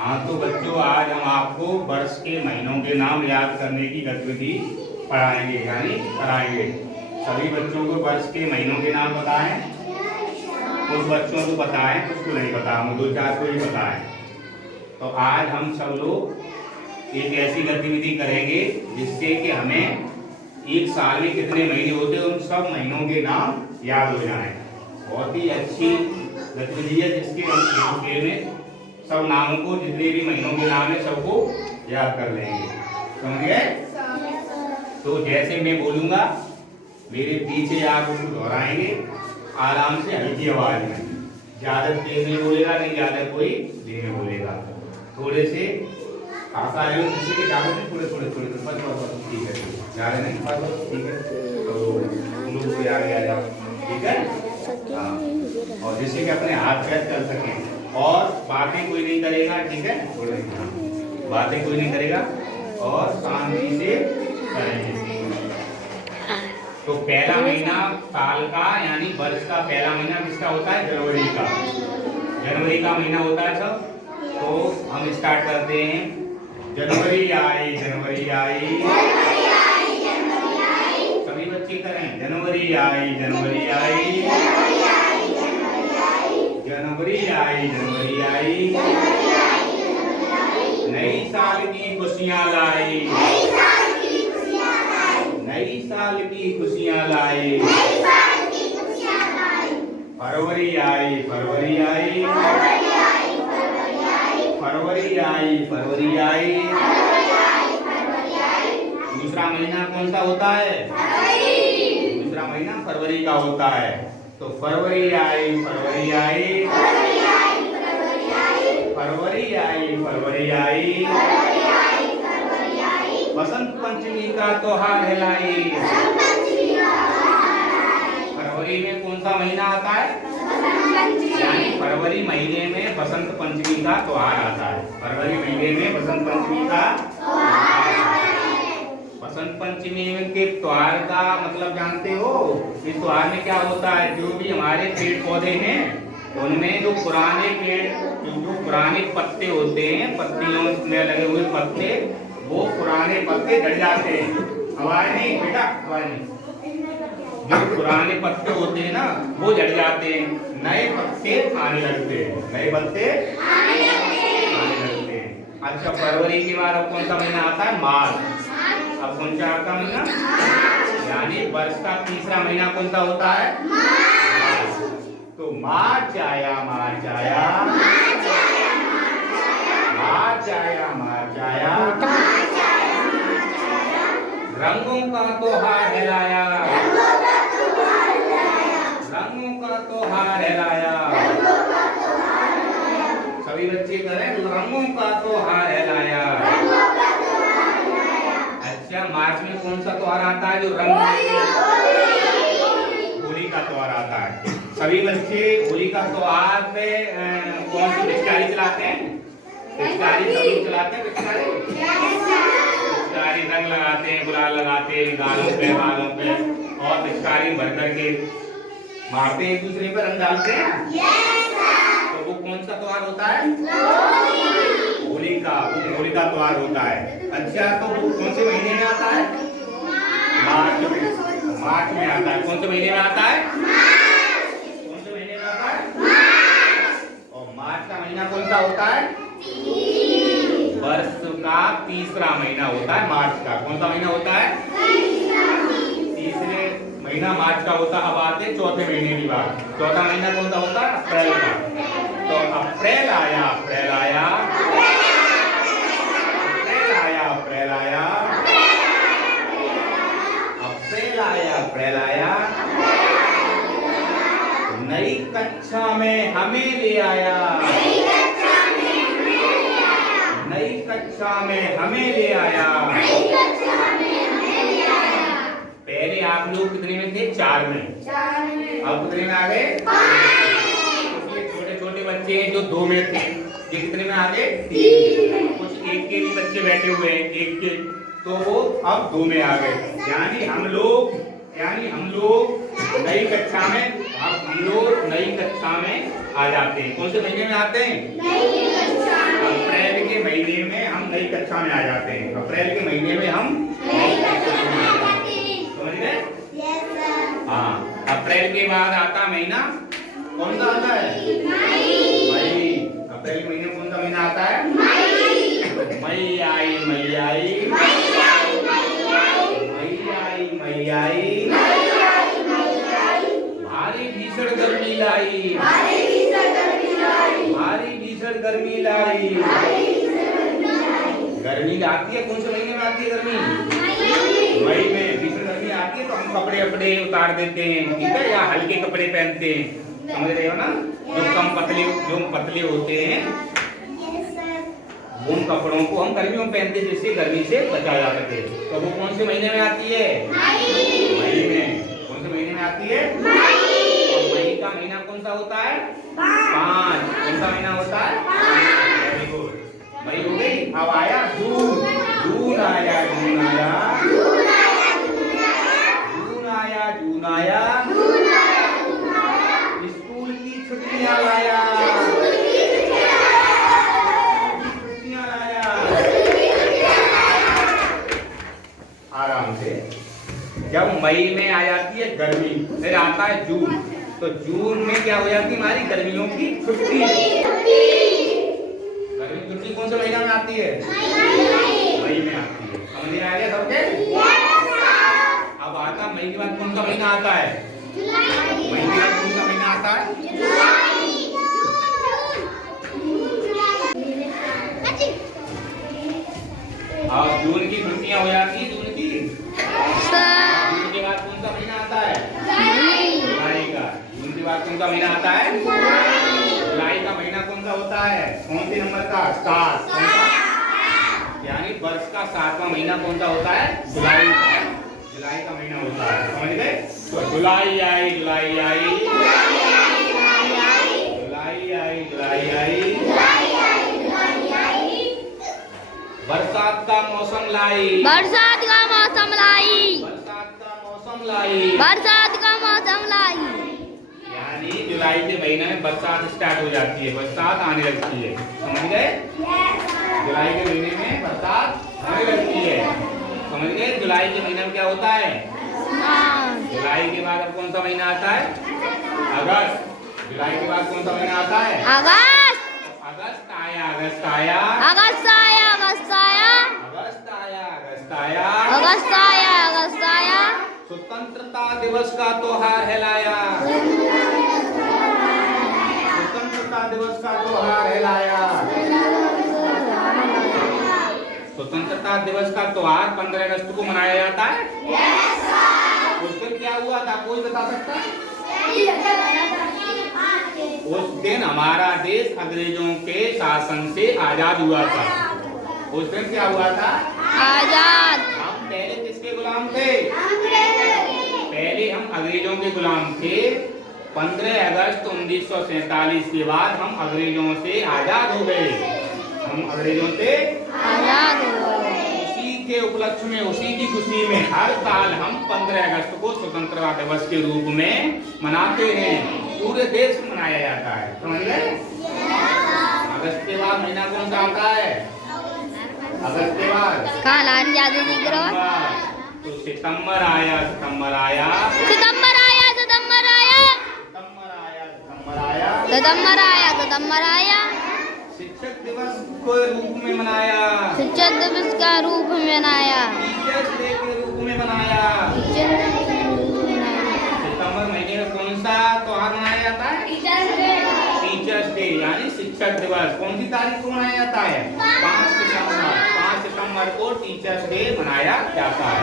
हाँ तो बच्चों, आज हम आपको वर्ष के महीनों के नाम याद करने की गतिविधि पढ़ाएंगे, यानी कराएंगे। सभी बच्चों को वर्ष के महीनों के नाम पता है? कुछ बच्चों को पता है, कुछ को नहीं पता, मुझे 2-4 को ही पता है। तो आज हम सब लोग एक ऐसी गतिविधि करेंगे जिससे कि हमें एक साल में कितने महीने होते हैं उन सब महीनों के नाम याद हो जाएं। बहुत ही अच्छी गतिविधि है जिसके हम में सब नामों को, जितने भी महीनों के नाम है सबको याद कर लेंगे। समझ गए? तो जैसे मैं बोलूंगा मेरे पीछे आप उसको दोहराएंगे आराम से, हल्की आवाज में। ज्यादा तेज नहीं बोलेगा, नहीं ज्यादा कोई धीमे बोलेगा। थोड़े से खासा है किसी के ज्यादा नहीं, थोड़े थोड़े थोड़े बस ठीक है, ज्यादा नहीं, बस ठीक है। तो तुम लोग भी आगे आ जाओ, ठीक है? और जिससे कि अपने हाथ पैर चल सकें और बातें कोई नहीं करेगा, ठीक है? थोड़े बातें कोई नहीं करेगा और शांति से करेंगे। तो पहला महीना साल का यानी वर्ष का पहला महीना किसका होता है? जनवरी का। जनवरी का महीना होता है सब। तो हम स्टार्ट करते हैं। जनवरी आई, जनवरी आई, सभी बच्चे करें। जनवरी आई, जनवरी आई, जनवरी आई, जनवरी आई, नई साल की खुशियाँ लाई, नई साल की खुशियाँ लाई, फरवरी आई, फरवरी आई, फरवरी आई, फरवरी आई। दूसरा महीना कौन सा होता है? दूसरा महीना फरवरी का होता है। तो फरवरी आई, फरवरी आई, फरवरी आई, फरवरी आई, बसंत पंचमी का त्योहार है लाई। फरवरी में कौन सा महीना आता है? यानी फरवरी महीने में बसंत पंचमी का त्योहार आता है। फरवरी महीने में बसंत पंचमी का, बसंत पंचमी के त्योहार का मतलब जानते हो? इस त्योहार में क्या होता है? जो भी हमारे पेड़ पौधे हैं उनमें जो पुराने पेड़, जो पुराने पत्ते होते हैं, पत्तियों में लगे हुए पत्ते, वो पुराने पत्ते झड़ जाते हैं। आवाज नहीं बेटा, आवाज नहीं। जो पुराने पत्ते होते हैं ना वो झड़ जाते हैं, नए पत्ते आने लगते हैं, नए पत्ते आने लगते हैं। अच्छा, फरवरी के बाद अब कौन सा महीना आता है? मार्च। अब कौन सा आता है महीना? यानी वर्ष का तीसरा महीना कौन सा होता है? मार्च। तो मार्च आया, मार्च आया, मार्च आया, मार्च आया, रंगों का त्योहार है लाया, रंगों का त्योहार है लाया। सभी बच्चे करें, रंगों का त्योहार है लाया। अच्छा, मार्च में कौन सा त्योहार आता है? जो रंग, होली का त्योहार आता है। सभी बच्चे होली का त्योहार पे कौन सी पिचकारी चलाते हैं? पिचकारी सभी चलाते हैं। पिचकारी, पिचकारी रंग लगाते हैं, गुलाल लगाते हैं गालों पे, बालों पे, और पिचकारी भर करके मारते हैं, एक दूसरे पर रंग डालते हैं। तो वो कौन सा त्योहार होता है? होली का, वो होली का त्योहार होता है। अच्छा, तो वो कौन से महीने में आता है? मार्च में। मार्च में आता है। कौन से महीने में आता है? कौन से महीने में आता है? और मार्च का महीना कौन सा होता है? वर्ष का तीसरा महीना होता है मार्च का। कौन सा महीना होता है? तीसरे महीना मार्च का होता है। अब आते हैं चौथे महीने की बात। चौथा महीना कौन सा होता है? अप्रैल का। तो अप्रैल आया, अप्रैल आया, अप्रैल आया, अप्रैल आया, अप्रैल आया, अप्रैल आया, नई कक्षा में हमें ले आया, नई कक्षा में हमें ले आया। पहले आप लोग कितने में थे? 4 में। अब कितने में आ गए? छोटे छोटे बच्चे हैं जो 2 में थे, ये कितने में आ गए? 3। कुछ 1 के भी बच्चे बैठे हुए हैं, 1 के, तो वो अब 2 में आ गए। यानी हम लोग नई कक्षा में, हम लोग नई कक्षा में आ जाते हैं। कौन से महीने में आते हैं? अप्रैल के महीने में हम नई कक्षा में आ जाते हैं। अप्रैल के महीने में हम नई कक्षा में आ जाते हैं, समझ गए? हाँ, अप्रैल के बाद आता महीना कौन सा आता है? मई। अप्रैल के महीने में कौन सा महीना आता है? मई आई मई आई मई आई मई आई भारी भीषण गर्मी लाई गर्मी लाई। गर्मी आती है कौन से महीने में आती है गर्मी? मई में भीषण गर्मी आती है तो हम कपड़े अपने उतार देते हैं, ठीक है, या हल्के कपड़े पहनते हैं, समझ रहे हो ना? जो पतले होते हैं उन कपड़ों को हम गर्मियों में पहनते हैं जिससे गर्मी से बचा जा सके। तो वो कौन से महीने में आती है? मई में। कौन से महीने में आती है? मई का महीना कौन सा होता है? 5। कौन सा महीना होता है? Very good. मई हो गई। अब आया जून। जून आया जून आया जून आया स्कूल की छुट्टियां लाया आराम से। जब मई में आ जाती है गर्मी, फिर आता है जून, तो जून में क्या हो जाती है? हमारी गर्मियों की छुट्टी। गर्मी की छुट्टी कौन से महीना में आती है? मई में आती है। समझ में आ गया सबके? अब आता मई के बाद कौन सा महीना आता है? मई के बाद कौन सा महीना आता है? अब जून की छुट्टियां हो जाती है। जून के बाद कौन सा महीना आता है? जुलाई का। जून के बाद कौन सा महीना आता है? जुलाई का महीना कौन सा होता है? कौन से नंबर का? 7। यानी वर्ष का 7वां महीना कौन सा होता है? जुलाई का। जुलाई का महीना होता है, समझ गए? तो जुलाई आई जुलाई आई बरसात का मौसम लाई यानी जुलाई के महीने में बरसात स्टार्ट हो जाती है, बरसात आने लगती है, समझ गए? जुलाई के महीने में बरसात आने लगती है, समझ गए? जुलाई के महीने में क्या होता है? जुलाई के बाद अब कौन सा महीना आता है? अगस्त। जुलाई के बाद कौन सा महीना आता है? अगस्त आया अगस्त आया अगस्त आया अगस्त आया अगस्त आया अगस्त आया स्वतंत्रता दिवस का त्योहार कहलाया। स्वतंत्रता दिवस का त्योहार कहलाया। स्वतंत्रता दिवस का त्योहार 15 अगस्त को मनाया जाता है। उस दिन क्या हुआ था, कोई बता सकता है? उस दिन हमारा देश अंग्रेजों के शासन से आजाद हुआ था। उस दिन क्या हुआ था? आजाद। हम पहले किसके गुलाम थे? पहले हम अंग्रेजों के गुलाम थे। 15 अगस्त 1947 के बाद हम अंग्रेजों से आजाद हो गए। हम अंग्रेजों से आजाद हो गए। उसी के उपलक्ष्य में, उसी की खुशी में हर साल हम 15 अगस्त को स्वतंत्रता दिवस के रूप में मनाते हैं। पूरे देश में मनाया जाता है, समझ गए? अगस्त के बाद महीना कौन सा आता है? अगस्त के बाद कहाँ लाइन ज्यादा दिख रहा है? तो सितंबर आया सितंबर आया सितंबर आया सितंबर आया सितंबर आया शिक्षक दिवस को रूप में मनाया। शिक्षक दिवस का रूप में मनाया। टीचर्स डे के रूप में मनाया। सितंबर महीने में कौन सा त्योहार मनाया जाता है? टीचर्स डे यानी शिक्षक दिवस। कौन सी तारीख को मनाया जाता है? 5 सितंबर। 5 सितंबर को टीचर्स डे मनाया जाता है,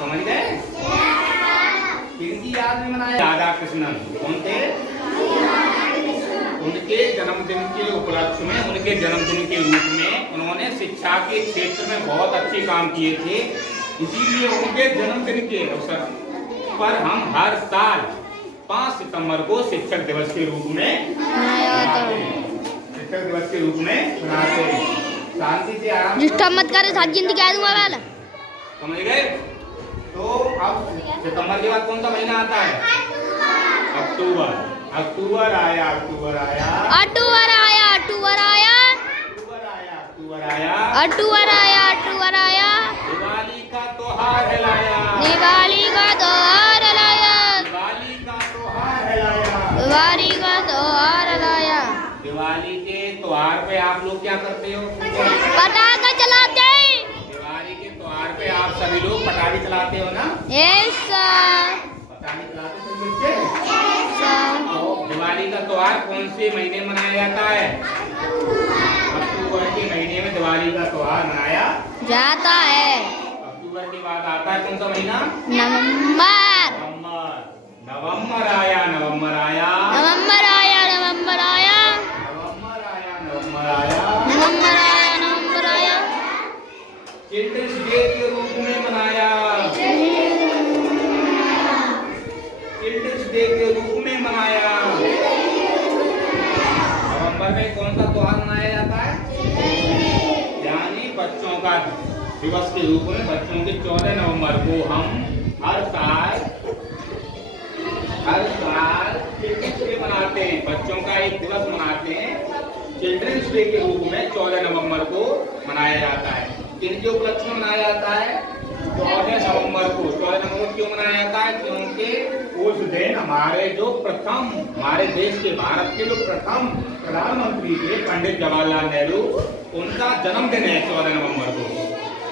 समझ गए? किनकी याद में मनाया? राधा कृष्णन। कौन थे? उनके जन्मदिन के उपलक्ष्य में, उनके जन्मदिन के रूप में उन्होंने शिक्षा के क्षेत्र में बहुत अच्छे काम किए थे। इसीलिए उनके जन्मदिन के अवसर पर हम हर साल 5 सितंबर को शिक्षक दिवस के रूप में मनाते हैं। शिक्षक दिवस के रूप में मनाते हैं। शांति से आराम से मत करे, समझ गए? तो अब सितंबर के बाद कौन सा महीना आता है? अक्टूबर। अक्टूबर आया अक्टूबर आया अक्टूबर आया अक्टूबर आया अक्टूबर अटूवर आया, अटूवर आया, अटूवर आया। दिवाली का त्योहार है लाया, दिवाली का त्योहार लाया, दिवाली का त्योहार है लाया। दिवाली का त्योहार लाया। दिवाली के त्योहार पे आप लोग क्या करते हो? पटाखा चलाते हैं। दिवाली के त्योहार पे आप सभी लोग पटाखे चलाते हो ना? Yes sir. पटाखे चलाते हो बच्चे? सर। तो दिवाली का त्योहार कौन से महीने मनाया जाता है? अक्टूबर के महीने में दिवाली का त्योहार मनाया जाता है। अक्टूबर के बाद आता है कौन सा महीना? नवंबर। नवंबर। नवंबर आया, नवंबर आया, नवंबर आया, नवंबर आया, नवंबर आया, नवंबर आया। नवंबर आया, नवंबर आया। चिल्ड्रंस डे के रूप में मनाया, चिल्ड्रंस डे के रूप में मनाया। नवंबर में कौन सा त्योहार मनाया जाता है? यानी बच्चों का दिवस के रूप में बच्चों के 14 नवंबर को हम हर साल चिल्ड्रंस डे मनाते हैं। बच्चों का एक दिवस मनाते हैं, चिल्ड्रंस डे के रूप में 14 नवंबर को मनाया जाता है। किन के उपलक्ष्य में मनाया जाता है? 14 नवंबर को। 14 नवंबर क्यों मनाया जाता है? क्योंकि उस दिन हमारे देश के भारत के जो प्रथम प्रधानमंत्री थे पंडित जवाहरलाल नेहरू, उनका जन्मदिन है 14 नवंबर को।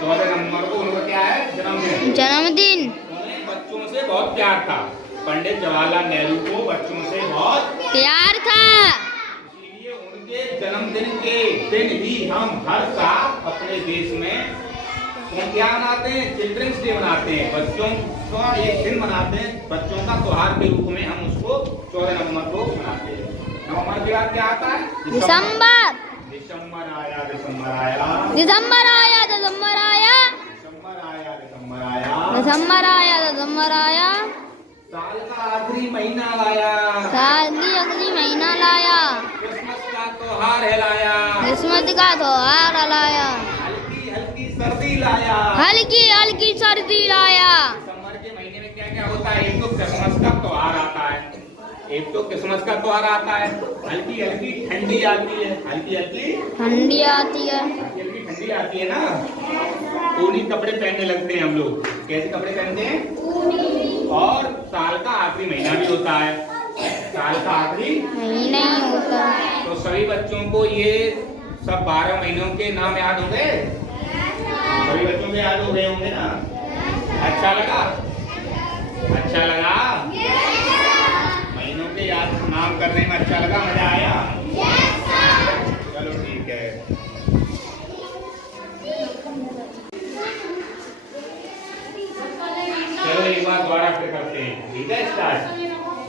14 नवंबर को उनका क्या है? जन्मदिन। जन्मदिन। उन्हें बच्चों से बहुत प्यार था। पंडित जवाहरलाल नेहरू को बच्चों से बहुत प्यार था। इसीलिए उनके जन्मदिन के दिन ही हम हर साल अपने देश में क्या मनाते हैं? चिल्ड्रंस डे मनाते हैं। बच्चों का एक दिन मनाते हैं, बच्चों का त्योहार के रूप में हम उसको 14 नवंबर को मनाते हैं। नवंबर के बाद क्या आता है? दिसंबर। दिसंबर आया, दिसंबर आया, दिसंबर आया, दिसंबर आया, दिसंबर आया, दिसंबर आया। दिसंबर आया, दिसंबर आया। साल का आखिरी महीना लाया, साल की अगली महीना लाया। क्रिसमस का त्योहार है लाया, क्रिसमस का त्योहार लाया। हल्की हल्की सर्दी लाया। हल्की हल्की सर्दी लाया। दिसंबर के महीने में क्या क्या होता है? एक तो क्रिसमस का त्योहार आता है, एक तो क्रिसमस का त्योहार आता है। हल्की हल्की ठंडी आती है, हल्की हल्की ठंडी आती है। हल्की हल्की ठंडी आती है ना, ऊनी कपड़े पहनने लगते हैं हम लोग। कैसे कपड़े पहनते हैं? और साल का आखिरी महीना भी होता है, साल का आखिरी महीना ही होता है। तो सभी बच्चों को ये सब 12 महीनों के नाम याद हो गए? सभी बच्चों को याद हो गए होंगे ना? अच्छा लगा? अच्छा लगा? महीनों के याद नाम करने में अच्छा लगा? मजा आया? चलो ठीक है। चलो एक बार दोबारा फिर करते हैं, ठीक है? स्टार्ट।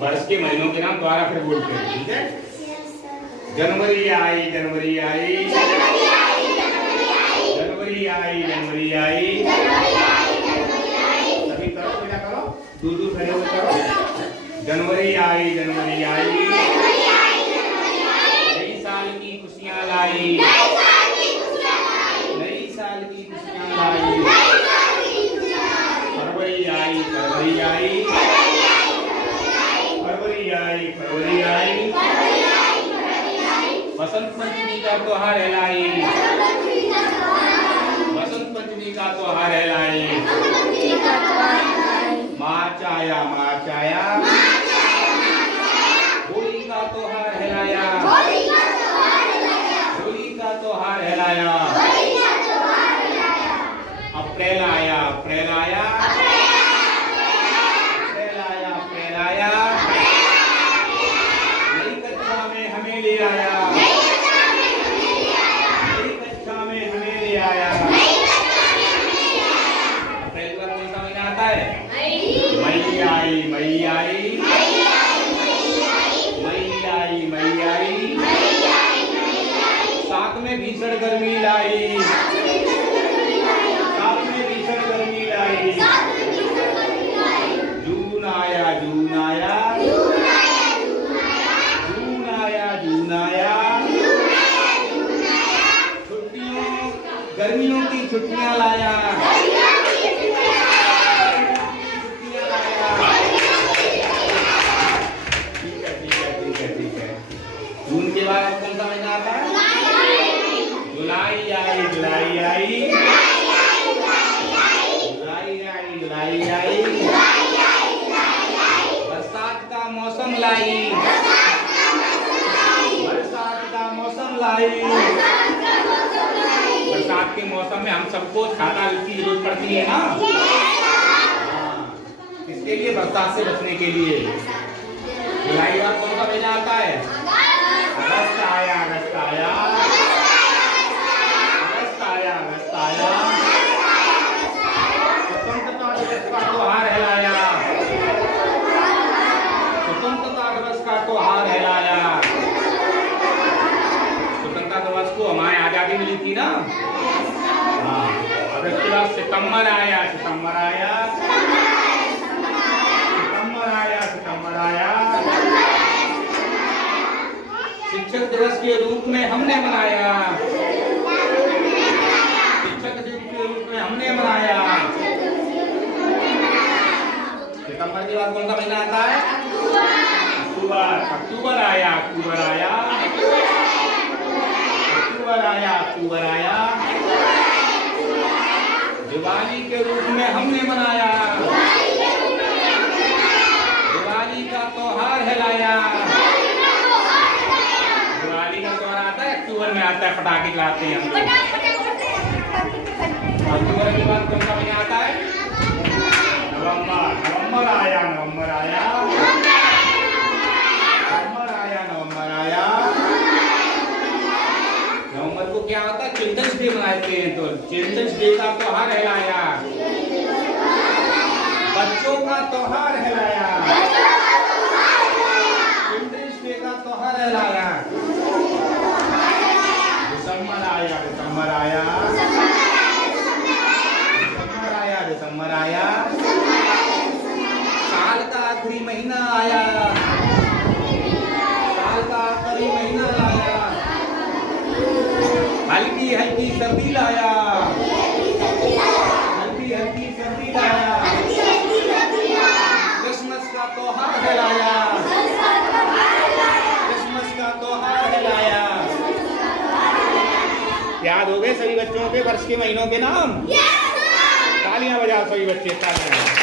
वर्ष के महीनों के नाम दोबारा फिर बोलते हैं, ठीक है? जनवरी आई, जनवरी आई, जनवरी आई, जनवरी आई। सभी करो, बेटा करो, दूर खड़े हो करो। जनवरी आई, जनवरी आई, नई साल की खुशियाँ लाई, नई साल की खुशियाँ लाई। फरवरी आई, फरवरी आई, फरवरी आई, फरवरी आई। बसंत पंचमी का त्योहार है लाई, बसंत पंचमी का त्योहार है लाई। मार्च आया, मार्च आया, होली का त्योहार है लाया, होली का त्योहार है लाया। अप्रैल आया, अप्रैल आया, अप्रैल आया, अप्रैल आया। नई कक्षा में हमें ले आया, नई कक्षा में हमें ले आया। अप्रैल का कौन सा महीना आता है? मई आई, मई आई, मई आई, मई आई। साथ में भीषण गर्मी लाई, साथ में भीषण गर्मी लाई। जून आया, जून आया, जून आया, जून आया। छुट्टियों, गर्मियों की छुट्टियां लाया, जून के बाद कौन सा महीना आता है? जुलाई आई जुलाई आई जुलाई आई जुलाई आई बरसात का मौसम लाई बरसात का मौसम लाई। बरसात के मौसम में हम सबको छाता की जरूरत पड़ती है ना। इसके लिए बरसात से बचने के लिए जुलाई और कौन सा महीना आता है? अगस्त आया अगस्त आया अगस्त आया अगस्त आया। स्वतंत्रता दिवस का त्योहार कहलाया स्वतंत्रता दिवस का त्योहार कहलाया। स्वतंत्रता दिवस को हमारे आजादी मिली थी ना। हाँ अब इसके बाद सितंबर आया सितंबर आया सितंबर आया सितंबर आया। शिक्षक दिवस के रूप में हमने मनाया शिक्षक दिवस के रूप में हमने मनाया। सितंबर के बाद कौन सा महीना आता है? अक्टूबर अक्टूबर आया अक्टूबर आया अक्टूबर आया अक्टूबर आया। दिवाली के रूप में हमने मनाया दिवाली का त्योहार कहलाया। दिवाली का त्योहार आता है अक्टूबर में आता है। पटाखे चलाते हैं हम लोग। अक्टूबर के बाद कौन सा महीना आता है? नवंबर नवंबर आया नवंबर आया नवंबर आया नवंबर आया। नवंबर को क्या होता है? चिल्ड्रंस डे मनाते हैं। तो चिल्ड्रंस डे का त्योहार कहलाया बच्चों का त्योहार कहलाया चिल्ड्रंस डे का त्योहार कहलाया। दिसंबर आया दिसंबर आया दिसंबर आया दिसंबर आया। साल का आखिरी महीना आया साल का आखिरी महीना आया। हल्की हल्की सर्दी लाया हल्की हल्की सर्दी लाया। क्रिसमस का त्योहार कहलाया क्रिसमस का त्योहार कहलाया। याद हो गए सभी बच्चों के वर्ष के महीनों के नाम? तालियां बजाओ सभी बच्चे तालियां।